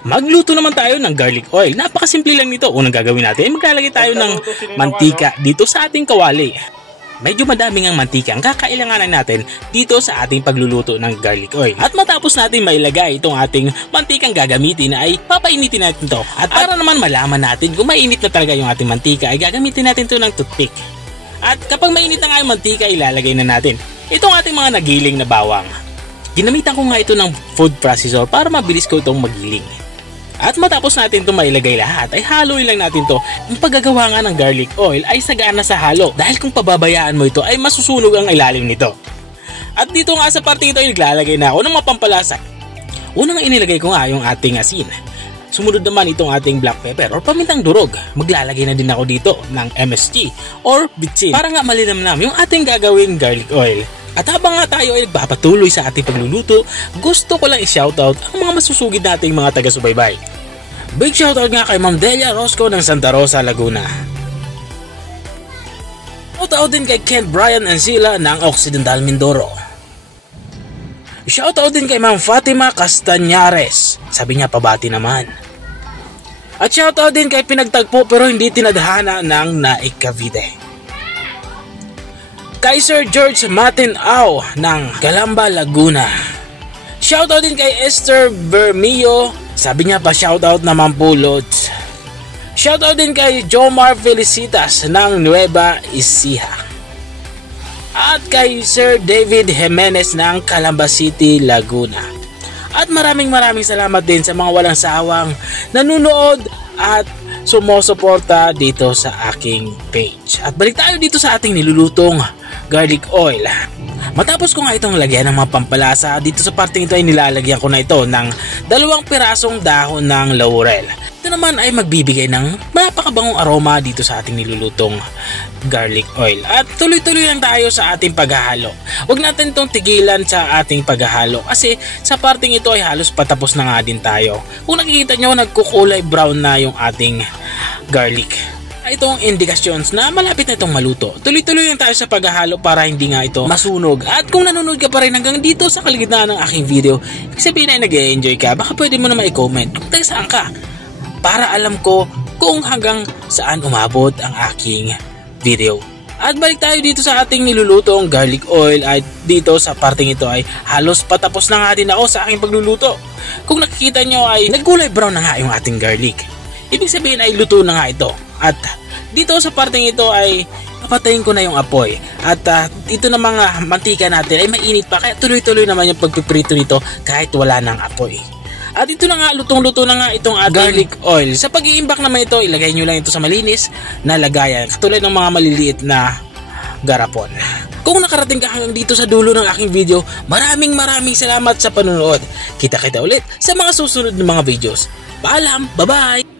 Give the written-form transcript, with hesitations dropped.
Magluto naman tayo ng garlic oil. Napakasimple lang nito. Unang gagawin natin ay maglalagay tayo ng mantika dito sa ating kawali. Medyo madaming ang mantika ang kakailanganan natin dito sa ating pagluluto ng garlic oil. At matapos natin mailagay itong ating mantikang gagamitin ay papainitin natin to. At para naman malaman natin kung mainit na talaga yung ating mantika ay gagamitin natin to ng toothpick. At kapag mainit na nga yung mantika, ilalagay na natin itong ating mga nagiling na bawang. Ginamitan ko nga ito ng food processor para mabilis ko itong magiling. At matapos natin itong mailagay lahat ay haluin lang natin to. Yung paggagawa nga ng garlic oil ay sagana sa halo dahil kung pababayaan mo ito ay masusunog ang ilalim nito. At dito nga sa parte ito ay naglalagay na ako ng mapampalasa. Unang inilagay ko nga yung ating asin. Sumunod naman itong ating black pepper or pamintang durog. Maglalagay na din ako dito ng MSG or bitsin para nga malinamnam yung ating gagawing garlic oil. At habang nga tayo ay nagpapatuloy sa ating pagluluto, gusto ko lang i-shoutout ang mga masusugid nating mga taga-subaybay. Big shoutout nga kay Ma'am Delia Rosco ng Santa Rosa, Laguna. Shoutout din kay Kent Brian Ancila ng Occidental Mindoro. Shoutout din kay Ma'am Fatima Castañares. Sabi niya pabati naman. At shoutout din kay pinagtagpo pero hindi tinadhana ng Naik Cavite. Kay Sir George Martin Au ng Calamba, Laguna. Shoutout din kay Esther Bermio. Sabi niya pa shoutout naman po Lods. Shoutout din kay Jomar Felicitas ng Nueva Ecija. At kay Sir David Jimenez ng Calamba City, Laguna. At maraming salamat din sa mga walang sawang nanunood at sumusuporta dito sa aking page. At balik tayo dito sa ating nilulutong garlic oil. Matapos ko nga itong lagyan ng mga pampalasa, dito sa parteng ito ay nilalagyan ko na ito ng 2 pirasong dahon ng laurel. Ito naman ay magbibigay ng napakabangong aroma dito sa ating nilulutong garlic oil. At tuloy-tuloy lang tayo sa ating paghahalo. Huwag natin itong tigilan sa ating paghahalo kasi sa parteng ito ay halos patapos na nga din tayo. Kung nakikita nyo, nagkukulay brown na yung ating garlic. Itong indikasyon na malapit na itong maluto. Tuloy-tuloy lang tayo sa paghahalo para hindi nga ito masunog. At kung nanonood ka pa rin hanggang dito sa kalagitnaan ng aking video, ibig sabihin ay nag-e-enjoy ka, baka pwede mo naman i-comment kung tayo saan ka para alam ko kung hanggang saan umabot ang aking video. At balik tayo dito sa ating nilulutong garlic oil at dito sa parteng ito ay halos patapos na nga din ako sa aking pagluluto. Kung nakikita nyo ay nagkulay brown na nga yung ating garlic. Ibig sabihin ay luto na nga ito. At dito sa parteng ito ay papatayin ko na yung apoy. At ito na mga mantika natin ay mainit pa kaya tuloy-tuloy naman yung pagpiprito nito kahit wala ng apoy. At ito na nga, lutong-luto na nga itong garlic oil. Sa pag-iimbak naman ito, ilagay nyo lang ito sa malinis na lagayan. Katulad ng mga maliliit na garapon. Kung nakarating ka hanggang dito sa dulo ng aking video, maraming salamat sa panonood. Kita-kita ulit sa mga susunod na mga videos. Paalam, bye-bye!